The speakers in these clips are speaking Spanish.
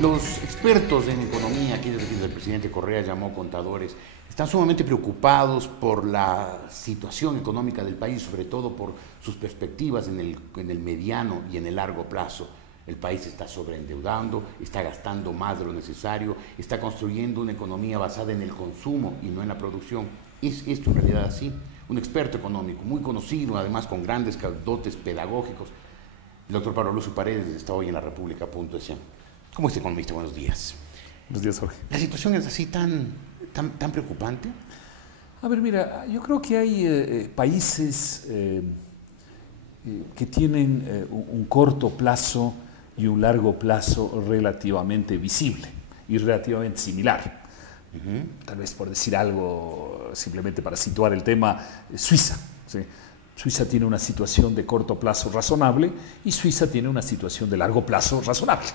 Los expertos en economía, aquí desde el presidente Correa llamó contadores, están sumamente preocupados por la situación económica del país, sobre todo por sus perspectivas en el mediano y en el largo plazo. El país está sobreendeudando, está gastando más de lo necesario, está construyendo una economía basada en el consumo y no en la producción. ¿Es esto en realidad así? Un experto económico, muy conocido, además con grandes dotes pedagógicos, el doctor Pablo Lucio Paredes, está hoy en la República.es. ¿Cómo está, economista? Buenos días. Buenos días, Jorge. ¿La situación es así tan preocupante? A ver, mira, yo creo que hay países que tienen un corto plazo y un largo plazo relativamente visible y relativamente similar. Tal vez por decir algo, simplemente para situar el tema, Suiza. ¿Sí? Suiza tiene una situación de corto plazo razonable y Suiza tiene una situación de largo plazo razonable.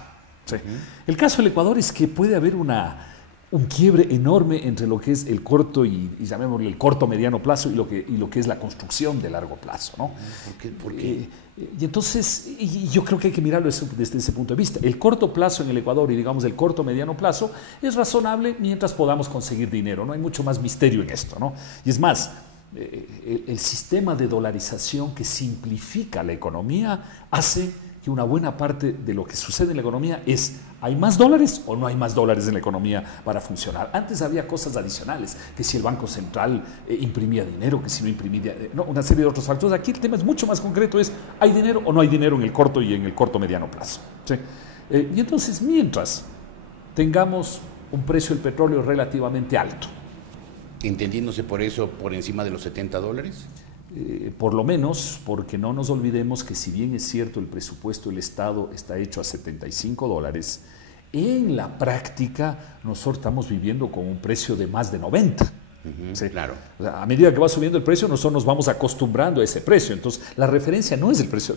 ¿Sí? El caso del Ecuador es que puede haber un quiebre enorme entre lo que es el corto y llamémosle el corto mediano plazo y lo que es la construcción de largo plazo, ¿no? ¿Por qué? Y entonces, yo creo que hay que mirarlo desde ese punto de vista. El corto plazo en el Ecuador y digamos el corto mediano plazo es razonable mientras podamos conseguir dinero. No hay mucho más misterio en esto, ¿no? Y es más, el sistema de dolarización que simplifica la economía hace que una buena parte de lo que sucede en la economía es: ¿hay más dólares o no hay más dólares en la economía para funcionar? Antes había cosas adicionales, que si el Banco Central imprimía dinero, que si no imprimía, no, una serie de otros factores. Aquí el tema es mucho más concreto, es: ¿hay dinero o no hay dinero en el corto y en el corto mediano plazo? ¿Sí? Y entonces, mientras tengamos un precio del petróleo relativamente alto, entendiéndose por eso por encima de los $70, por lo menos, porque no nos olvidemos que si bien es cierto el presupuesto del Estado está hecho a $75, en la práctica nosotros estamos viviendo con un precio de más de 90. ¿Sí? Claro. O sea, a medida que va subiendo el precio, nosotros nos vamos acostumbrando a ese precio. Entonces, la referencia no es el precio,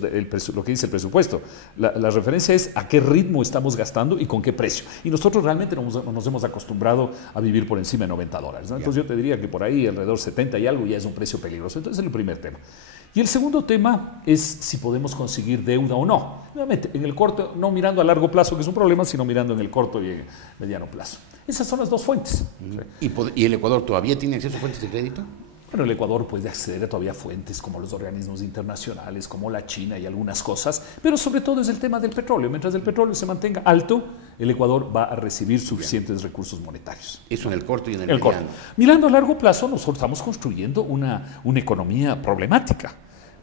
lo que dice el presupuesto. La referencia es a qué ritmo estamos gastando y con qué precio. Y nosotros realmente nos hemos acostumbrado a vivir por encima de $90, ¿no? Entonces, yo te diría que por ahí, alrededor de 70 y algo, ya es un precio peligroso. Entonces, es el primer tema. Y el segundo tema es si podemos conseguir deuda o no. Nuevamente, en el corto, no mirando a largo plazo, que es un problema, sino mirando en el corto y mediano plazo. Esas son las dos fuentes. ¿Y el Ecuador todavía tiene acceso a fuentes de crédito? Bueno, el Ecuador puede acceder a todavía fuentes como los organismos internacionales, como la China y algunas cosas, pero sobre todo es el tema del petróleo. Mientras el petróleo se mantenga alto, el Ecuador va a recibir suficientes recursos monetarios. Eso en el corto y en el mediano. Corto. Mirando a largo plazo, nosotros estamos construyendo una economía problemática,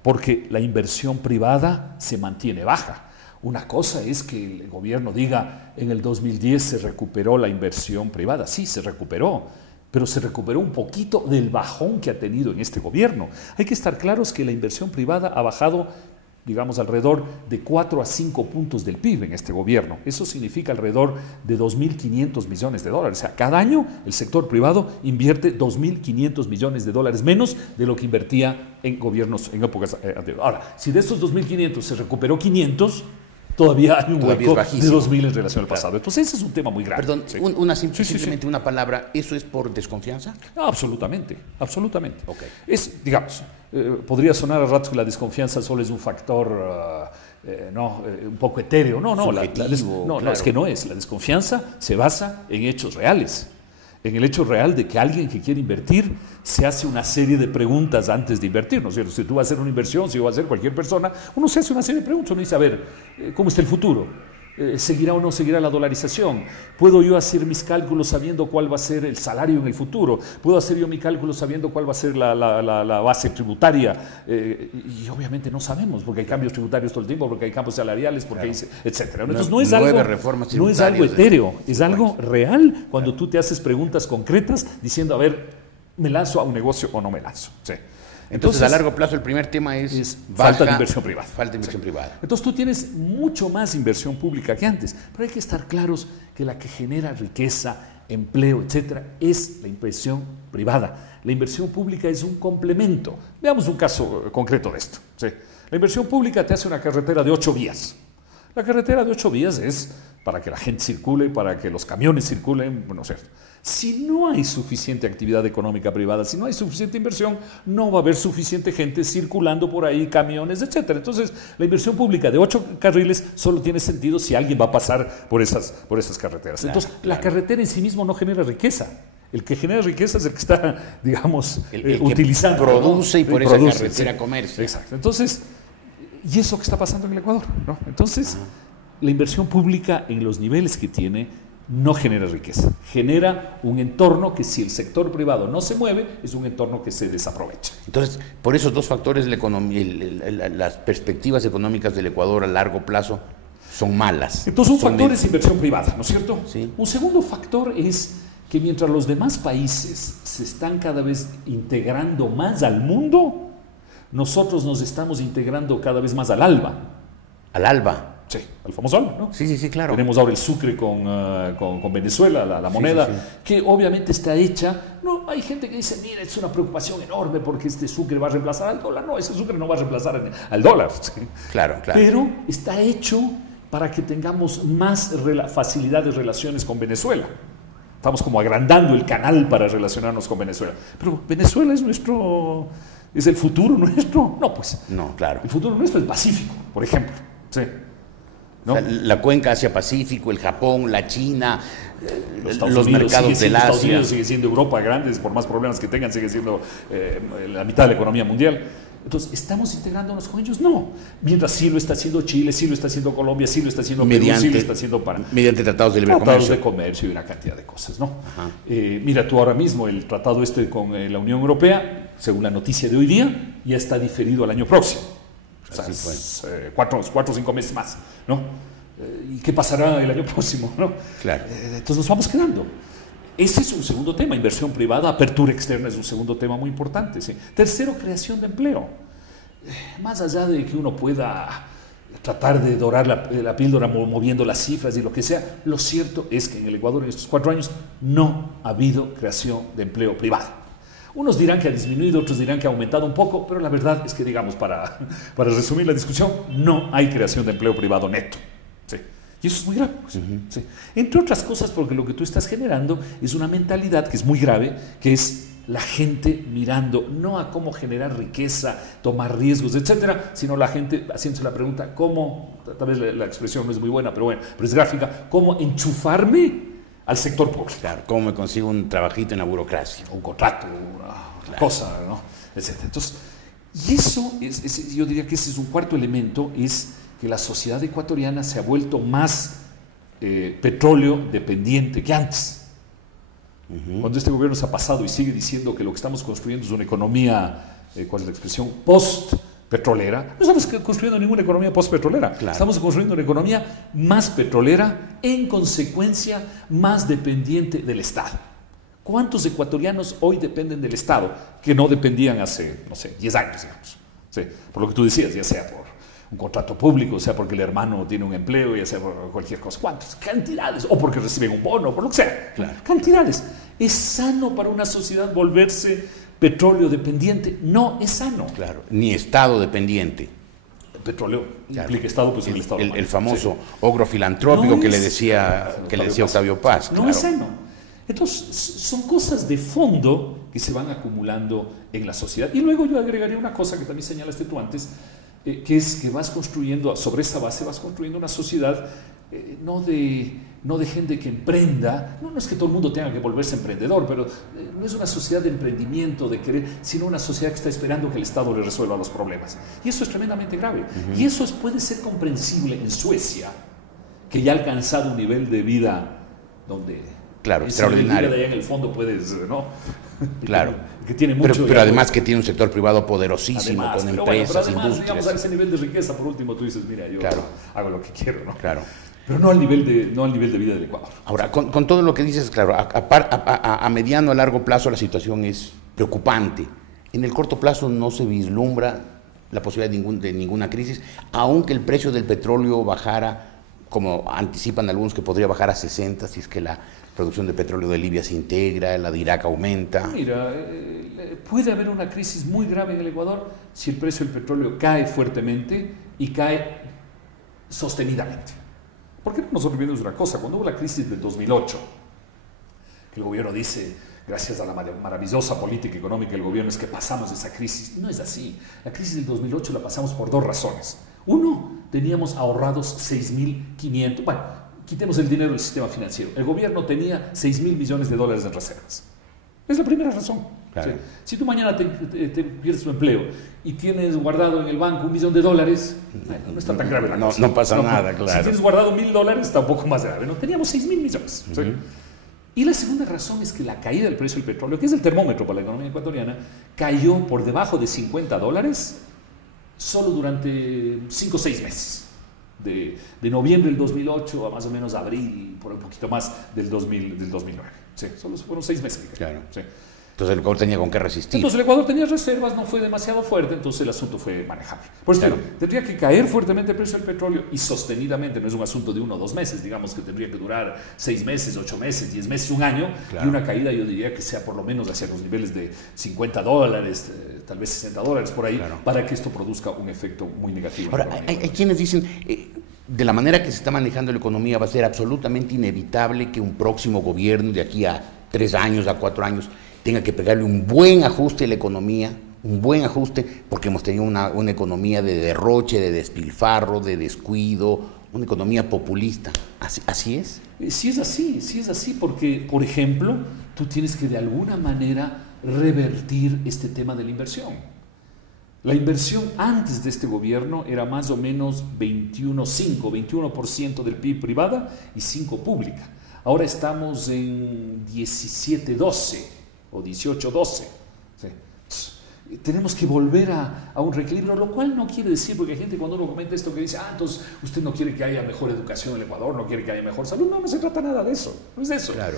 porque la inversión privada se mantiene baja. Una cosa es que el gobierno diga: en el 2010 se recuperó la inversión privada. Sí, se recuperó, pero se recuperó un poquito del bajón que ha tenido en este gobierno. Hay que estar claros que la inversión privada ha bajado, digamos, alrededor de 4 a 5 puntos del PIB en este gobierno. Eso significa alrededor de 2.500 millones de dólares. O sea, cada año el sector privado invierte 2.500 millones de dólares menos de lo que invertía en gobiernos en épocas anteriores. Ahora, si de estos 2.500 se recuperó 500, todavía hay un hueco de 2.000 en relación al pasado. Entonces, ese es un tema muy grave. Perdón, sí. Simplemente una palabra, ¿eso es por desconfianza? No, absolutamente, absolutamente. Okay. Es, digamos, podría sonar a ratos que la desconfianza solo es un factor un poco etéreo. Claro. No, es que no es. La desconfianza se basa en hechos reales. En el hecho real de que alguien que quiere invertir se hace una serie de preguntas antes de invertir, ¿no es cierto? Si tú vas a hacer una inversión, si va a hacer cualquier persona, uno se hace una serie de preguntas. Uno dice: a ver, ¿cómo está el futuro? ¿Seguirá o no seguirá la dolarización? ¿Puedo yo hacer mis cálculos sabiendo cuál va a ser el salario en el futuro? ¿Puedo hacer yo mi cálculo sabiendo cuál va a ser la base tributaria? Y obviamente no sabemos, porque hay cambios tributarios todo el tiempo, porque hay cambios salariales, porque hay, etcétera. Entonces no es algo etéreo, es algo real cuando tú te haces preguntas concretas diciendo: a ver, ¿me lanzo a un negocio o no me lanzo? Sí. Entonces, a largo plazo, el primer tema es falta de inversión privada. Falta de inversión privada. Entonces, tú tienes mucho más inversión pública que antes, pero hay que estar claros que la que genera riqueza, empleo, etcétera, es la inversión privada. La inversión pública es un complemento. Veamos un caso concreto de esto. ¿Sí? La inversión pública te hace una carretera de 8 vías. La carretera de 8 vías es para que la gente circule, para que los camiones circulen, bueno, ¿cierto? Si no hay suficiente actividad económica privada, si no hay suficiente inversión, no va a haber suficiente gente circulando por ahí, camiones, etcétera. Entonces, la inversión pública de 8 carriles solo tiene sentido si alguien va a pasar por esas carreteras. Claro, entonces, la carretera en sí mismo no genera riqueza. El que genera riqueza es el que está, digamos, el utilizando. Que produce, ¿no? Y por esa carretera sí, comercia. Exacto. Entonces, y eso que está pasando en el Ecuador, ¿no? Entonces, la inversión pública en los niveles que tiene no genera riqueza, genera un entorno que si el sector privado no se mueve, es un entorno que se desaprovecha. Entonces, por esos dos factores, la economía, las perspectivas económicas del Ecuador a largo plazo son malas. Entonces, un factor es inversión privada, ¿no es cierto? Sí. Un segundo factor es que mientras los demás países se están cada vez integrando más al mundo, nosotros nos estamos integrando cada vez más al ALBA. ¿Al ALBA? Sí, al famoso ALBA, ¿no? Sí, claro. Tenemos ahora el sucre con Venezuela, la moneda, que obviamente está hecha. No, hay gente que dice, mira, es una preocupación enorme porque este sucre va a reemplazar al dólar. No, ese sucre no va a reemplazar al dólar. Claro. Pero está hecho para que tengamos más facilidad de relaciones con Venezuela. Estamos como agrandando el canal para relacionarnos con Venezuela. Pero Venezuela es el futuro nuestro. No, pues. No, claro. El futuro nuestro es el Pacífico, por ejemplo. Sí. ¿No? O sea, la cuenca Asia-Pacífico, el Japón, la China, los mercados del Asia. Estados Unidos sigue siendo Europa grandes, por más problemas que tengan, sigue siendo la mitad de la economía mundial. Entonces, ¿estamos integrándonos con ellos? No. Mientras sí lo está haciendo Chile, sí lo está haciendo Colombia, sí lo está haciendo Perú, sí lo está haciendo Panamá. Mediante tratados de libre comercio. Tratados de comercio y una cantidad de cosas, ¿no? Mira tú ahora mismo, el tratado con la Unión Europea, según la noticia de hoy día, ya está diferido al año próximo. O sea, 4 o 5 meses más, ¿no? ¿Y qué pasará el año próximo, no? Claro. Entonces nos vamos quedando. Ese es un segundo tema, inversión privada, apertura externa es un segundo tema muy importante. ¿Sí? Tercero, creación de empleo. Más allá de que uno pueda tratar de dorar la píldora moviendo las cifras y lo que sea, lo cierto es que en el Ecuador en estos 4 años no ha habido creación de empleo privado. Unos dirán que ha disminuido, otros dirán que ha aumentado un poco, pero la verdad es que, digamos, para resumir la discusión, no hay creación de empleo privado neto. ¿Sí? Y eso es muy grave. Pues, ¿sí? Entre otras cosas, porque lo que tú estás generando es una mentalidad que es muy grave, que es la gente mirando no a cómo generar riqueza, tomar riesgos, etcétera, sino la gente haciéndose la pregunta, ¿cómo? Tal vez la expresión no es muy buena, pero bueno, pero es gráfica, ¿cómo enchufarme al sector público? Claro, ¿cómo me consigo un trabajito en la burocracia? Un contrato, una cosa, ¿no? Etcétera. Entonces, y eso, yo diría que ese es un cuarto elemento, es que la sociedad ecuatoriana se ha vuelto más petróleo dependiente que antes. Cuando este gobierno se ha pasado y sigue diciendo que lo que estamos construyendo es una economía, ¿cuál es la expresión? Post-petrolera. No estamos construyendo ninguna economía post-petrolera. Claro. Estamos construyendo una economía más petrolera, en consecuencia más dependiente del Estado. ¿Cuántos ecuatorianos hoy dependen del Estado que no dependían hace, no sé, 10 años, digamos? Sí, por lo que tú decías, ya sea por un contrato público, sea porque el hermano tiene un empleo, ya sea por cualquier cosa. ¿Cuántos? Cantidades. O porque reciben un bono, por lo que sea. Claro. Cantidades. ¿Es sano para una sociedad volverse petróleo dependiente? No es sano. Claro, ni Estado dependiente. Petróleo implica Estado, pues el Estado. El famoso ogro filantrópico que le decía Octavio Paz. No es sano. Entonces, son cosas de fondo que se van acumulando en la sociedad. Y luego yo agregaría una cosa que también señalaste tú antes, que es que vas construyendo, sobre esa base vas construyendo una sociedad no de gente que emprenda, no es que todo el mundo tenga que volverse emprendedor, pero no es una sociedad de emprendimiento, de querer, sino una sociedad que está esperando que el Estado le resuelva los problemas. Y eso es tremendamente grave. Y eso puede ser comprensible en Suecia, que ya ha alcanzado un nivel de vida donde... Claro, extraordinario. De allá en el fondo puedes, ¿no? Claro. Que tiene mucho, pero además que tiene un sector privado poderosísimo, además, con empresas, pero además, industrias. Digamos, a ese nivel de riqueza, por último, tú dices, mira, yo hago lo que quiero, ¿no? Claro. Pero no al nivel de vida del Ecuador. Ahora, con todo lo que dices, claro, a mediano, a largo plazo la situación es preocupante. En el corto plazo no se vislumbra la posibilidad de ninguna crisis, aunque el precio del petróleo bajara, como anticipan algunos que podría bajar a 60 si es que la producción de petróleo de Libia se integra, la de Irak aumenta. Mira, puede haber una crisis muy grave en el Ecuador si el precio del petróleo cae fuertemente y cae sostenidamente. ¿Por qué no nos olvidemos de una cosa? Cuando hubo la crisis del 2008, que el gobierno dice, gracias a la maravillosa política económica del gobierno, es que pasamos esa crisis. No es así. La crisis del 2008 la pasamos por dos razones. Uno, teníamos ahorrados 6.500, bueno, quitemos el dinero del sistema financiero. El gobierno tenía 6.000 millones de dólares en reservas. Es la primera razón. Claro. ¿Sí? Si tú mañana te pierdes tu empleo y tienes guardado en el banco $1 millón, bueno, no está tan grave la cosa. No pasa nada, claro. Si tienes guardado $1.000, está un poco más grave. No, teníamos 6.000 millones. ¿Sí? Y la segunda razón es que la caída del precio del petróleo, que es el termómetro para la economía ecuatoriana, cayó por debajo de $50 solo durante 5 o 6 meses. De noviembre del 2008 a más o menos abril, por un poquito más del 2009. Sí, solo fueron 6 meses que cayó. Claro. Sí. Entonces el Ecuador tenía con qué resistir. Entonces el Ecuador tenía reservas, no fue demasiado fuerte, entonces el asunto fue manejable. Por eso Claro. tendría que caer fuertemente el precio del petróleo y sostenidamente, no es un asunto de 1 o 2 meses, digamos que tendría que durar 6 meses, 8 meses, 10 meses, un año, Claro. y una caída yo diría que sea por lo menos hacia los niveles de $50, tal vez $60 por ahí, Claro. para que esto produzca un efecto muy negativo. Ahora, hay quienes dicen, de la manera que se está manejando la economía va a ser absolutamente inevitable que un próximo gobierno de aquí a 3 años, a 4 años, tenga que pegarle un buen ajuste a la economía, un buen ajuste, porque hemos tenido una economía de derroche, de despilfarro, de descuido, una economía populista. ¿Así es? Sí es así, porque, por ejemplo, tú tienes que de alguna manera revertir este tema de la inversión. La inversión antes de este gobierno era más o menos 21% del PIB privada y 5% pública. Ahora estamos en 17-12 o 18-12. ¿Sí? Tenemos que volver a un reequilibrio, lo cual no quiere decir, porque hay gente cuando uno comenta esto que dice, entonces usted no quiere que haya mejor educación en el Ecuador, no quiere que haya mejor salud. No se trata nada de eso, no es de eso. Claro.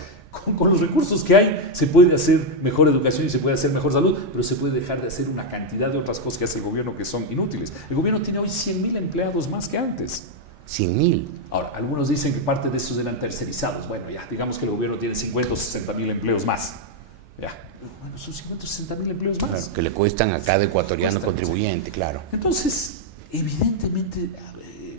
Con los recursos que hay se puede hacer mejor educación y se puede hacer mejor salud, pero se puede dejar de hacer una cantidad de otras cosas que hace el gobierno que son inútiles. El gobierno tiene hoy 100.000 empleados más que antes. 100.000. Ahora, algunos dicen que parte de esos eran tercerizados. Bueno, ya, digamos que el gobierno tiene 50 o 60.000 empleos más. Ya, bueno, son 50 o 60.000 empleos más. Claro, que le cuestan a cada ecuatoriano contribuyente, claro. Entonces, evidentemente,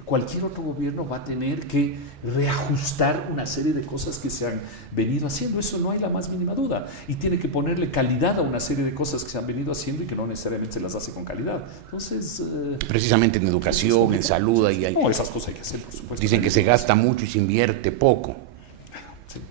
cualquier otro gobierno va a tener que reajustar una serie de cosas que se han venido haciendo. Eso no hay la más mínima duda. Y tiene que ponerle calidad a una serie de cosas que se han venido haciendo y que no necesariamente se las hace con calidad. Entonces... precisamente en educación, en salud, no, esas cosas hay que hacer, por supuesto. Dicen que se gasta mucho y se invierte poco. Sí,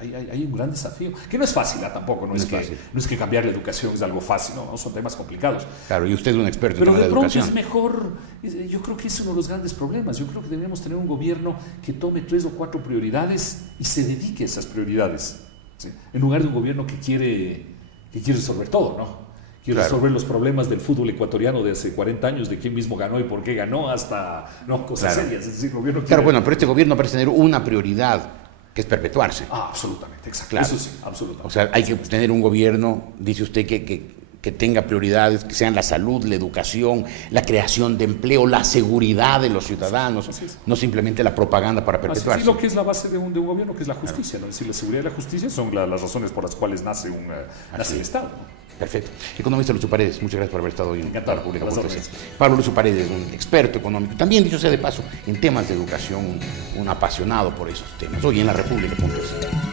hay un gran desafío, que no es fácil tampoco, no es que cambiar la educación es algo fácil, no, son temas complicados. Claro, y usted es un experto en pero temas de educación. Pero de pronto es mejor, yo creo que es uno de los grandes problemas. Yo creo que deberíamos tener un gobierno que tome 3 o 4 prioridades y se dedique a esas prioridades, ¿sí? En lugar de un gobierno que quiere resolver todo, ¿no? Quiere resolver los problemas del fútbol ecuatoriano de hace 40 años, de quién mismo ganó y por qué ganó, hasta cosas serias. Es decir, el gobierno quiere... Claro, bueno, pero este gobierno parece tener una prioridad, que es perpetuarse. Absolutamente, exacto. Claro. Eso sí, absolutamente. O sea, hay que tener un gobierno, dice usted, que tenga prioridades, que sean la salud, la educación, la creación de empleo, la seguridad de los ciudadanos, no simplemente la propaganda para perpetuarse. Así lo que es la base de un gobierno, que es la justicia, ¿no? Es decir, la seguridad y la justicia son las razones por las cuales nace el Estado, ¿no? Perfecto. Economista Lucio Paredes, muchas gracias por haber estado hoy en la República. Gracias. Pablo Lucio Paredes, un experto económico, también, dicho sea de paso, en temas de educación, un apasionado por esos temas. Hoy en la República.es.